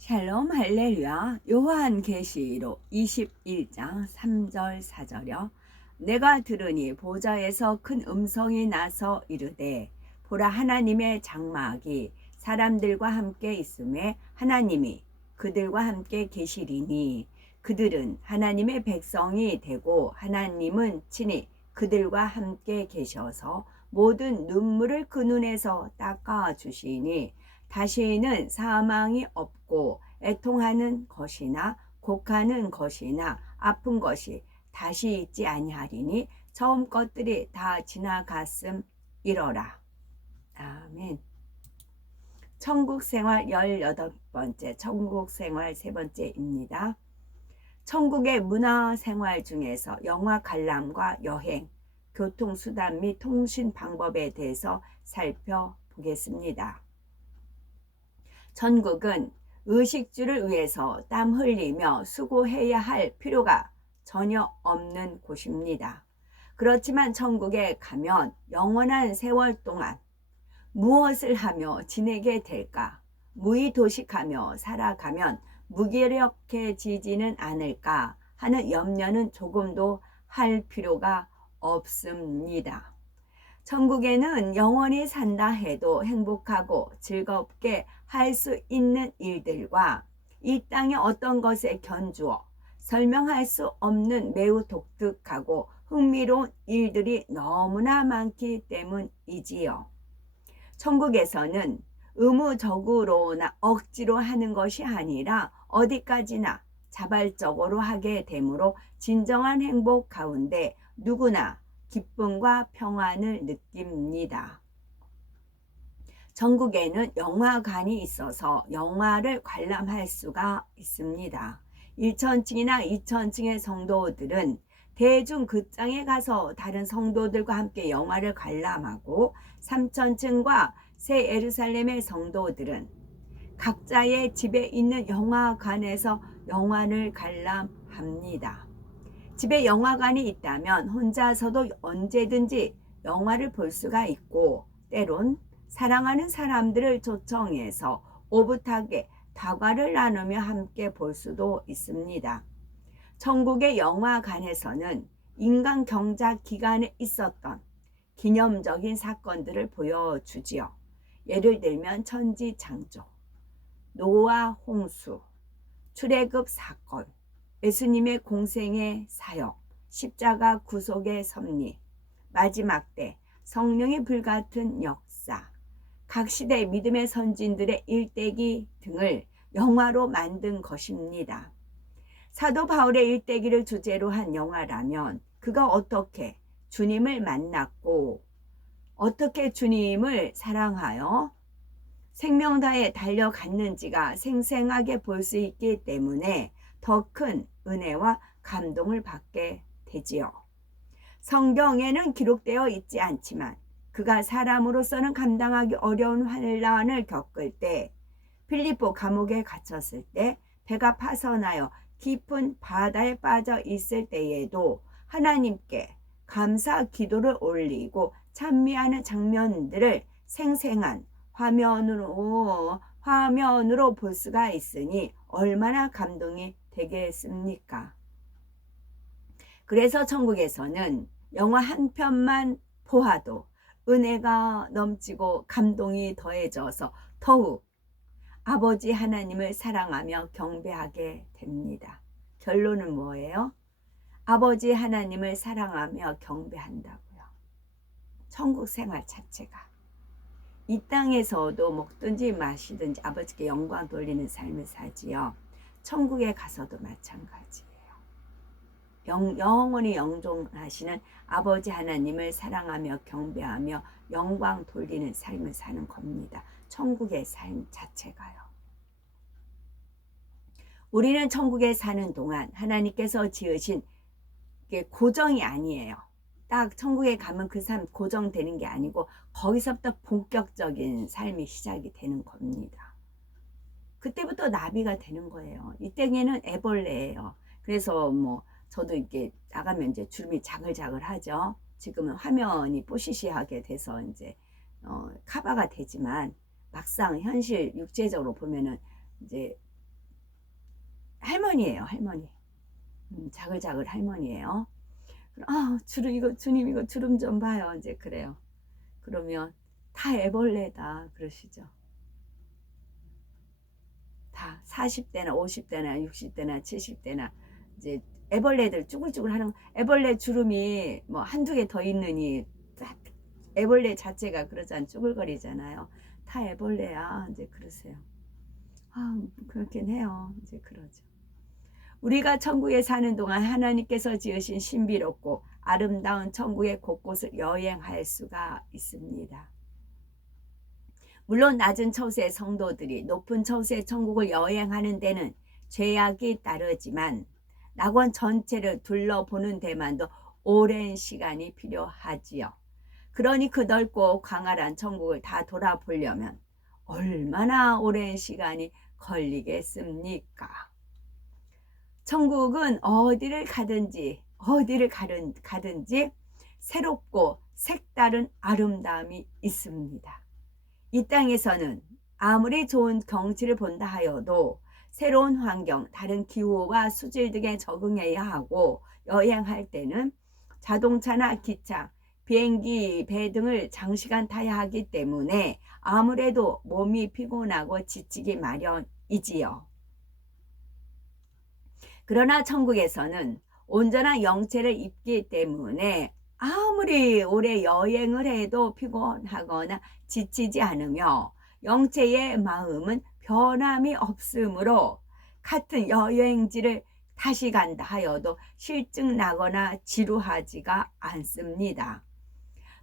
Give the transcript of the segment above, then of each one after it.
샬롬 할렐루야. 요한계시록 21장 3절 4절여. 내가 들으니 보좌에서 큰 음성이 나서 이르되 보라, 하나님의 장막이 사람들과 함께 있음에 하나님이 그들과 함께 계시리니 그들은 하나님의 백성이 되고 하나님은 친히 그들과 함께 계셔서 모든 눈물을 그 눈에서 닦아 주시니 다시는 사망이 없고 애통하는 것이나 곡하는 것이나 아픈 것이 다시 있지 아니하리니 처음 것들이 다 지나갔음이러라. 아멘. 천국생활 18번째, 천국생활 3번째입니다. 천국의 문화생활 중에서 영화 관람과 여행, 교통수단 및 통신 방법에 대해서 살펴보겠습니다. 천국은 의식주를 위해서 땀 흘리며 수고해야 할 필요가 전혀 없는 곳입니다. 그렇지만 천국에 가면 영원한 세월 동안 무엇을 하며 지내게 될까? 무의도식하며 살아가면 무기력해지지는 않을까 하는 염려는 조금도 할 필요가 없습니다. 천국에는 영원히 산다 해도 행복하고 즐겁게 할 수 있는 일들과 이 땅의 어떤 것에 견주어 설명할 수 없는 매우 독특하고 흥미로운 일들이 너무나 많기 때문이지요. 천국에서는 의무적으로나 억지로 하는 것이 아니라 어디까지나 자발적으로 하게 되므로 진정한 행복 가운데 누구나 기쁨과 평안을 느낍니다. 전국에는 영화관이 있어서 영화를 관람할 수가 있습니다. 1천층이나 2천층의 성도들은 대중 극장에 가서 다른 성도들과 함께 영화를 관람하고 3천층과 새 예루살렘의 성도들은 각자의 집에 있는 영화관에서 영화를 관람합니다. 집에 영화관이 있다면 혼자서도 언제든지 영화를 볼 수가 있고 때론 사랑하는 사람들을 초청해서 오붓하게 다과를 나누며 함께 볼 수도 있습니다. 천국의 영화관에서는 인간 경작 기간에 있었던 기념적인 사건들을 보여주지요. 예를 들면 천지창조, 노아 홍수, 출애굽 사건, 예수님의 공생의 사역, 십자가 구속의 섭리, 마지막 때 성령의 불같은 역사, 각 시대 믿음의 선진들의 일대기 등을 영화로 만든 것입니다. 사도 바울의 일대기를 주제로 한 영화라면 그가 어떻게 주님을 만났고 어떻게 주님을 사랑하여 생명 다해 달려갔는지가 생생하게 볼 수 있기 때문에 더 큰 은혜와 감동을 받게 되지요. 성경에는 기록되어 있지 않지만 그가 사람으로서는 감당하기 어려운 환난을 겪을 때, 빌립보 감옥에 갇혔을 때, 배가 파선하여 깊은 바다에 빠져 있을 때에도 하나님께 감사 기도를 올리고 찬미하는 장면들을 생생한 화면으로 볼 수가 있으니 얼마나 감동이 되겠습니까? 그래서 천국에서는 영화 한 편만 보아도 은혜가 넘치고 감동이 더해져서 더욱 아버지 하나님을 사랑하며 경배하게 됩니다. 결론은 뭐예요? 아버지 하나님을 사랑하며 경배한다고요. 천국 생활 자체가 이 땅에서도 먹든지 마시든지 아버지께 영광 돌리는 삶을 살지요. 천국에 가서도 마찬가지예요. 영원히 영존하시는 아버지 하나님을 사랑하며 경배하며 영광 돌리는 삶을 사는 겁니다. 천국의 삶 자체가요. 우리는 천국에 사는 동안 하나님께서 지으신 게 고정이 아니에요. 딱 천국에 가면 그 삶 고정되는 게 아니고 거기서부터 본격적인 삶이 시작이 되는 겁니다. 그때부터 나비가 되는 거예요. 이때에는 애벌레예요. 그래서 저도 이렇게 나가면 이제 주름이 자글자글 하죠. 지금은 화면이 뽀시시하게 돼서 이제 커버가 되지만 막상 현실 육체적으로 보면은 이제 할머니예요, 할머니. 자글자글 할머니예요. 아, 주님 이거 주름 좀 봐요. 이제 그래요. 그러면 다 애벌레다 그러시죠. 다 40대나 50대나 60대나 70대나 이제 애벌레들 쭈글쭈글 하는 애벌레 주름이 뭐 한두 개 더 있느니 애벌레 자체가 그러잖아. 쭈글거리잖아요. 다 애벌레야. 이제 그러세요. 아, 그렇긴 해요. 이제 그러죠. 우리가 천국에 사는 동안 하나님께서 지으신 신비롭고 아름다운 천국의 곳곳을 여행할 수가 있습니다. 물론 낮은 처우의 성도들이 높은 처우의 천국을 여행하는 데는 죄악이 따르지만 낙원 전체를 둘러보는 데만도 오랜 시간이 필요하지요. 그러니 그 넓고 광활한 천국을 다 돌아보려면 얼마나 오랜 시간이 걸리겠습니까? 천국은 어디를 가든지 새롭고 색다른 아름다움이 있습니다. 이 땅에서는 아무리 좋은 경치를 본다 하여도 새로운 환경, 다른 기후와 수질 등에 적응해야 하고 여행할 때는 자동차나 기차, 비행기, 배 등을 장시간 타야 하기 때문에 아무래도 몸이 피곤하고 지치기 마련이지요. 그러나 천국에서는 온전한 영체를 입기 때문에 아무리 오래 여행을 해도 피곤하거나 지치지 않으며 영체의 마음은 변함이 없으므로 같은 여행지를 다시 간다 하여도 실증 나거나 지루하지가 않습니다.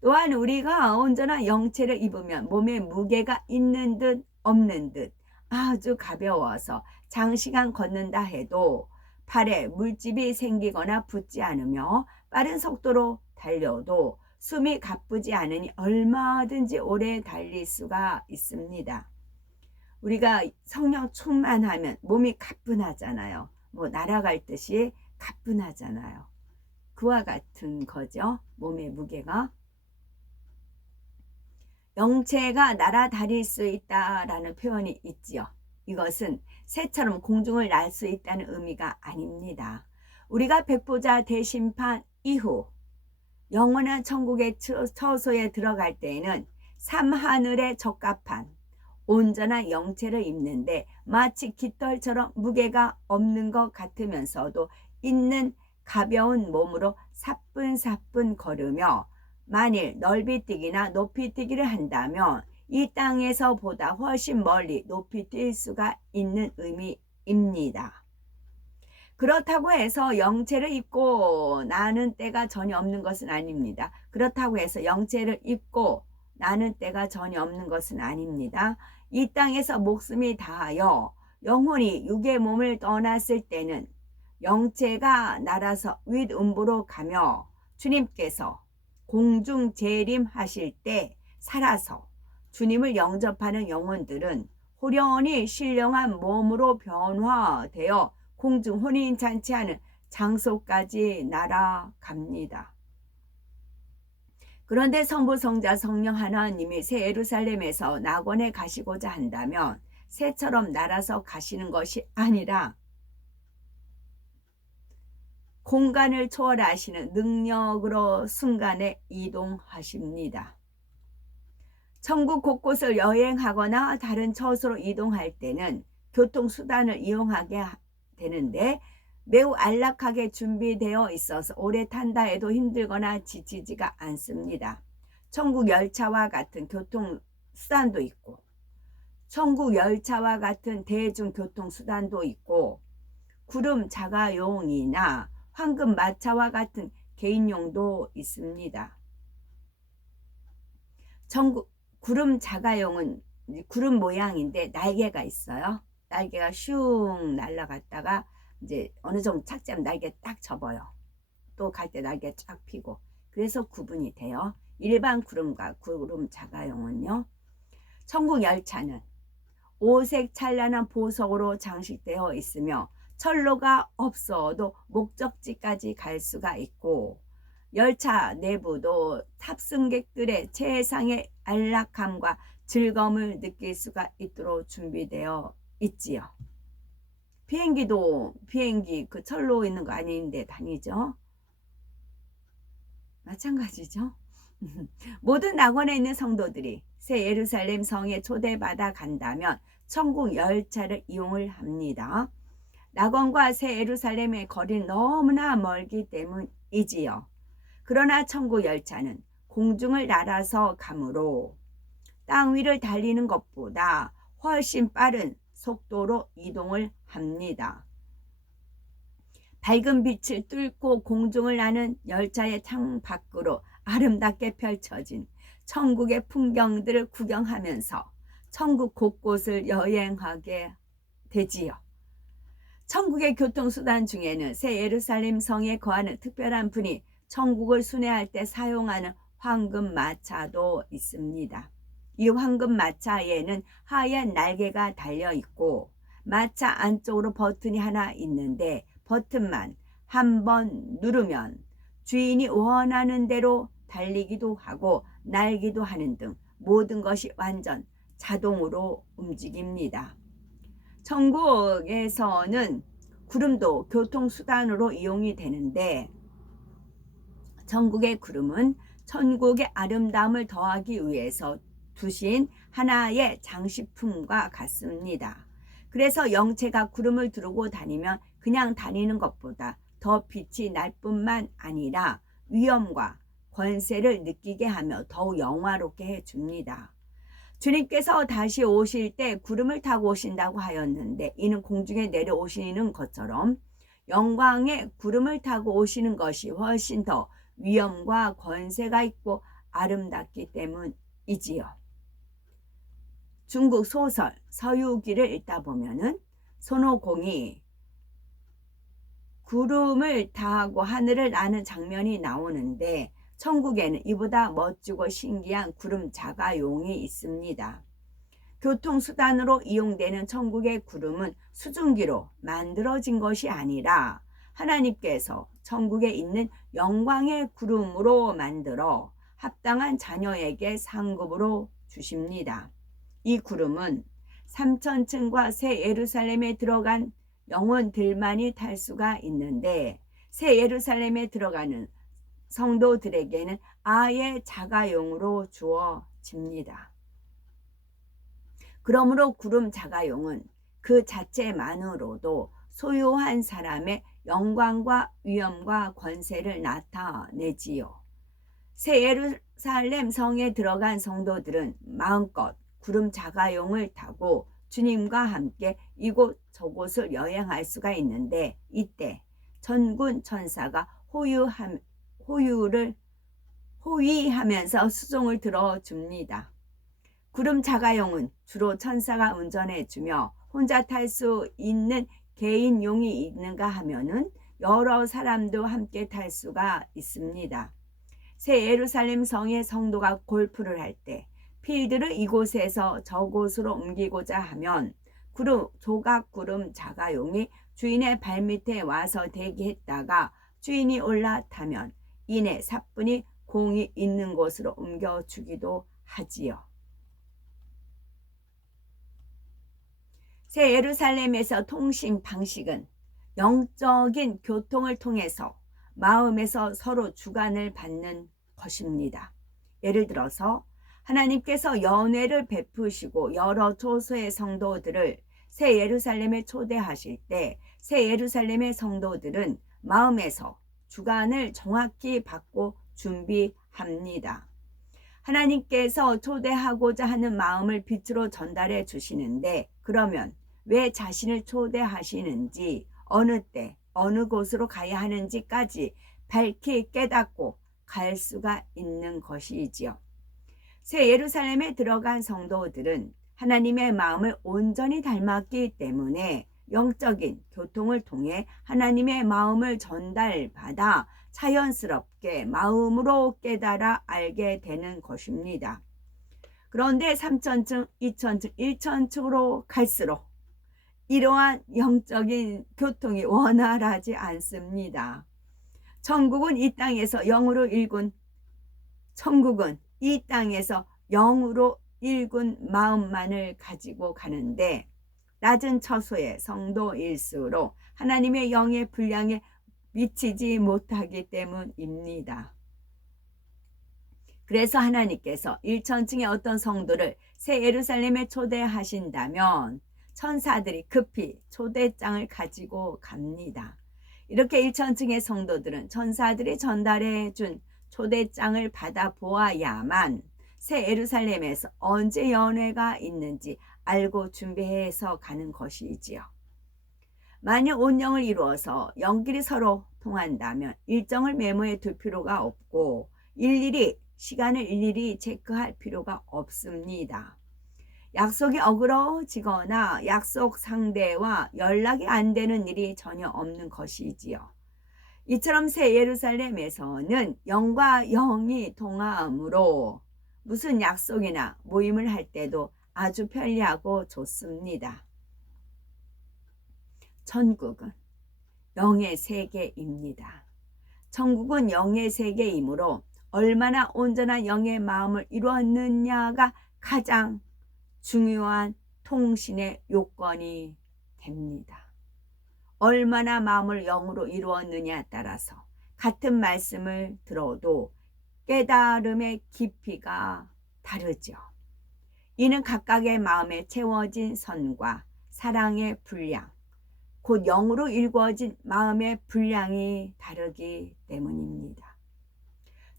또한 우리가 온전한 영체를 입으면 몸에 무게가 있는 듯 없는 듯 아주 가벼워서 장시간 걷는다 해도 팔에 물집이 생기거나 붙지 않으며 빠른 속도로 달려도 숨이 가쁘지 않으니 얼마든지 오래 달릴 수가 있습니다. 우리가 성령 충만하면 몸이 가뿐하잖아요. 뭐 날아갈 듯이 가뿐하잖아요. 그와 같은 거죠. 몸의 무게가. 영체가 날아다닐 수 있다라는 표현이 있지요. 이것은 새처럼 공중을 날 수 있다는 의미가 아닙니다. 우리가 백보자 대심판 이후 영원한 천국의 처소에 들어갈 때에는 삼하늘에 적합한 온전한 영체를 입는데 마치 깃털처럼 무게가 없는 것 같으면서도 있는 가벼운 몸으로 사뿐사뿐 걸으며 만일 넓이뛰기나 높이뛰기를 한다면 이 땅에서 보다 훨씬 멀리 높이 뛸 수가 있는 의미입니다. 그렇다고 해서 영체를 입고 나는 때가 전혀 없는 것은 아닙니다. 그렇다고 해서 영체를 입고 나는 때가 전혀 없는 것은 아닙니다. 이 땅에서 목숨이 다하여 영혼이 육의 몸을 떠났을 때는 영체가 날아서 윗음부로 가며 주님께서 공중 재림하실 때 살아서 주님을 영접하는 영혼들은 호련히 신령한 몸으로 변화되어 공중 혼인잔치하는 장소까지 날아갑니다. 그런데 성부, 성자, 성령 하나님이 새 예루살렘에서 낙원에 가시고자 한다면 새처럼 날아서 가시는 것이 아니라 공간을 초월하시는 능력으로 순간에 이동하십니다. 천국 곳곳을 여행하거나 다른 처소로 이동할 때는 교통수단을 이용하게 되는데 매우 안락하게 준비되어 있어서 오래 탄다 해도 힘들거나 지치지가 않습니다. 천국 열차와 같은 교통수단도 있고 천국 열차와 같은 대중교통수단도 있고 구름 자가용이나 황금 마차와 같은 개인용도 있습니다. 구름 자가용은 구름 모양인데 날개가 있어요. 날개가 슝 날아갔다가 이제 어느 정도 착지하면 날개 딱 접어요. 또 갈 때 날개 쫙 피고 그래서 구분이 돼요. 일반 구름과 구름 자가용은요. 천국 열차는 오색 찬란한 보석으로 장식되어 있으며 철로가 없어도 목적지까지 갈 수가 있고 열차 내부도 탑승객들의 최상의 안락함과 즐거움을 느낄 수가 있도록 준비되어 있지요. 비행기 그 철로 있는 거 아닌데 다니죠. 마찬가지죠. 모든 낙원에 있는 성도들이 새 예루살렘 성에 초대받아 간다면 천국 열차를 이용을 합니다. 낙원과 새 예루살렘의 거리는 너무나 멀기 때문이지요. 그러나 천국 열차는 공중을 날아서 가므로 땅 위를 달리는 것보다 훨씬 빠른 속도로 이동을 합니다. 밝은 빛을 뚫고 공중을 나는 열차의 창 밖으로 아름답게 펼쳐진 천국의 풍경들을 구경하면서 천국 곳곳을 여행하게 되지요. 천국의 교통수단 중에는 새 예루살렘 성에 거하는 특별한 분이 천국을 순회할 때 사용하는 황금 마차도 있습니다. 이 황금 마차에는 하얀 날개가 달려 있고 마차 안쪽으로 버튼이 하나 있는데 버튼만 한 번 누르면 주인이 원하는 대로 달리기도 하고 날기도 하는 등 모든 것이 완전 자동으로 움직입니다. 천국에서는 구름도 교통수단으로 이용이 되는데 천국의 구름은 천국의 아름다움을 더하기 위해서 두신 하나의 장식품과 같습니다. 그래서 영체가 구름을 두르고 다니면 그냥 다니는 것보다 더 빛이 날 뿐만 아니라 위엄과 권세를 느끼게 하며 더욱 영화롭게 해줍니다. 주님께서 다시 오실 때 구름을 타고 오신다고 하였는데 이는 공중에 내려오시는 것처럼 영광의 구름을 타고 오시는 것이 훨씬 더 위엄과 권세가 있고 아름답기 때문이지요. 중국 소설 서유기를 읽다 보면은 손오공이 구름을 타고 하늘을 나는 장면이 나오는데 천국에는 이보다 멋지고 신기한 구름 자가용이 있습니다. 교통수단으로 이용되는 천국의 구름은 수증기로 만들어진 것이 아니라 하나님께서 천국에 있는 영광의 구름으로 만들어 합당한 자녀에게 상급으로 주십니다. 이 구름은 3,000층과 새 예루살렘에 들어간 영혼들만이 탈 수가 있는데 새 예루살렘에 들어가는 성도들에게는 아예 자가용으로 주어집니다. 그러므로 구름 자가용은 그 자체만으로도 소유한 사람의 영광과 위엄과 권세를 나타내지요. 새 예루살렘 성에 들어간 성도들은 마음껏 구름 자가용을 타고 주님과 함께 이곳 저곳을 여행할 수가 있는데 이때 천군 천사가 호위하면서 수종을 들어줍니다. 구름 자가용은 주로 천사가 운전해주며 혼자 탈 수 있는 개인용이 있는가 하면은 여러 사람도 함께 탈 수가 있습니다. 새 예루살렘 성의 성도가 골프를 할 때 필드를 이곳에서 저곳으로 옮기고자 하면 조각구름 자가용이 주인의 발밑에 와서 대기했다가 주인이 올라타면 이내 사뿐히 공이 있는 곳으로 옮겨주기도 하지요. 새 예루살렘에서 통신 방식은 영적인 교통을 통해서 마음에서 서로 주관을 받는 것입니다. 예를 들어서 하나님께서 연회를 베푸시고 여러 초소의 성도들을 새 예루살렘에 초대하실 때 새 예루살렘의 성도들은 마음에서 주관을 정확히 받고 준비합니다. 하나님께서 초대하고자 하는 마음을 빛으로 전달해 주시는데 그러면 왜 자신을 초대하시는지 어느 때 어느 곳으로 가야 하는지까지 밝히 깨닫고 갈 수가 있는 것이지요. 새 예루살렘에 들어간 성도들은 하나님의 마음을 온전히 닮았기 때문에 영적인 교통을 통해 하나님의 마음을 전달받아 자연스럽게 마음으로 깨달아 알게 되는 것입니다. 그런데 3,000층, 2,000층, 1,000층으로 갈수록 이러한 영적인 교통이 원활하지 않습니다. 천국은 이 땅에서 0으로 일군 마음만을 가지고 가는데 낮은 처소의 성도일수록 하나님의 영의 분량에 미치지 못하기 때문입니다. 그래서 하나님께서 1천층의 어떤 성도를 새 예루살렘에 초대하신다면 천사들이 급히 초대장을 가지고 갑니다. 이렇게 1천층의 성도들은 천사들이 전달해 준 초대장을 받아 보아야만 새 예루살렘에서 언제 연회가 있는지 알고 준비해서 가는 것이지요. 만약 온영을 이루어서 영끼리 서로 통한다면 일정을 메모해 둘 필요가 없고 시간을 일일이 체크할 필요가 없습니다. 약속이 어그러지거나 약속 상대와 연락이 안 되는 일이 전혀 없는 것이지요. 이처럼 새 예루살렘에서는 영과 영이 통하므로 무슨 약속이나 모임을 할 때도 아주 편리하고 좋습니다. 천국은 영의 세계입니다. 천국은 영의 세계이므로 얼마나 온전한 영의 마음을 이루었느냐가 가장 중요한 통신의 요건이 됩니다. 얼마나 마음을 영으로 이루었느냐에 따라서 같은 말씀을 들어도 깨달음의 깊이가 다르죠. 이는 각각의 마음에 채워진 선과 사랑의 분량, 곧 영으로 일구어진 마음의 분량이 다르기 때문입니다.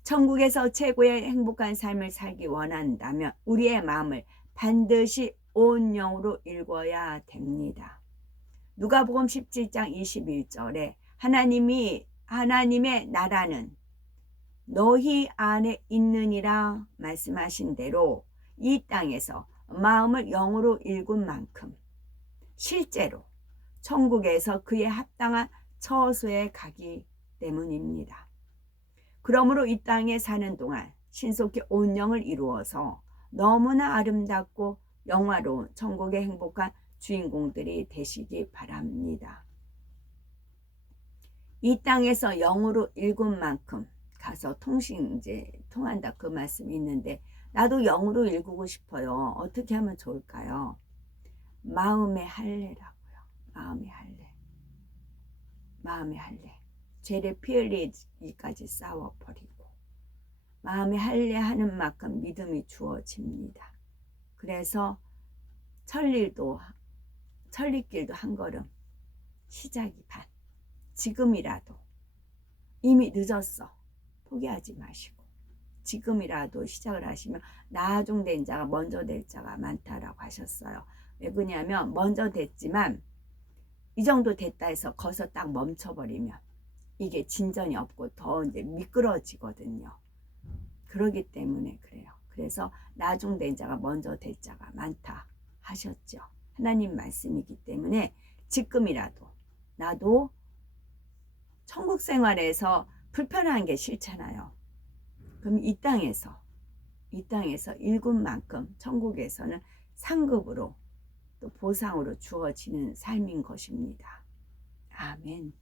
천국에서 최고의 행복한 삶을 살기 원한다면 우리의 마음을 반드시 온 영으로 일궈야 됩니다. 누가복음 17장 21절에 하나님의 나라는 너희 안에 있느니라 말씀하신 대로 이 땅에서 마음을 영으로 일군 만큼 실제로 천국에서 그에 합당한 처소에 가기 때문입니다. 그러므로 이 땅에 사는 동안 신속히 온 영을 이루어서 너무나 아름답고 영화로운 천국의 행복한 주인공들이 되시기 바랍니다. 이 땅에서 영으로 일군 만큼 가서 통한다 그 말씀이 있는데 나도 영으로 일구고 싶어요. 어떻게 하면 좋을까요? 마음의 할례라고요. 마음의 할례. 죄를 피 흘리기까지 싸워버리고 마음의 할례하는 만큼 믿음이 주어집니다. 그래서 천리길도 한 걸음, 시작이 반. 지금이라도 이미 늦었어. 포기하지 마시고 지금이라도 시작을 하시면 나중된 자가 먼저 될 자가 많다라고 하셨어요. 왜 그러냐면 먼저 됐지만 이 정도 됐다 해서 거기서 딱 멈춰버리면 이게 진전이 없고 더 이제 미끄러지거든요. 그러기 때문에 그래요. 그래서 나중된 자가 먼저 될 자가 많다 하셨죠. 하나님 말씀이기 때문에 지금이라도 나도 천국 생활에서 불편한 게 싫잖아요. 그럼 이 땅에서 일군 만큼 천국에서는 상급으로 또 보상으로 주어지는 삶인 것입니다. 아멘.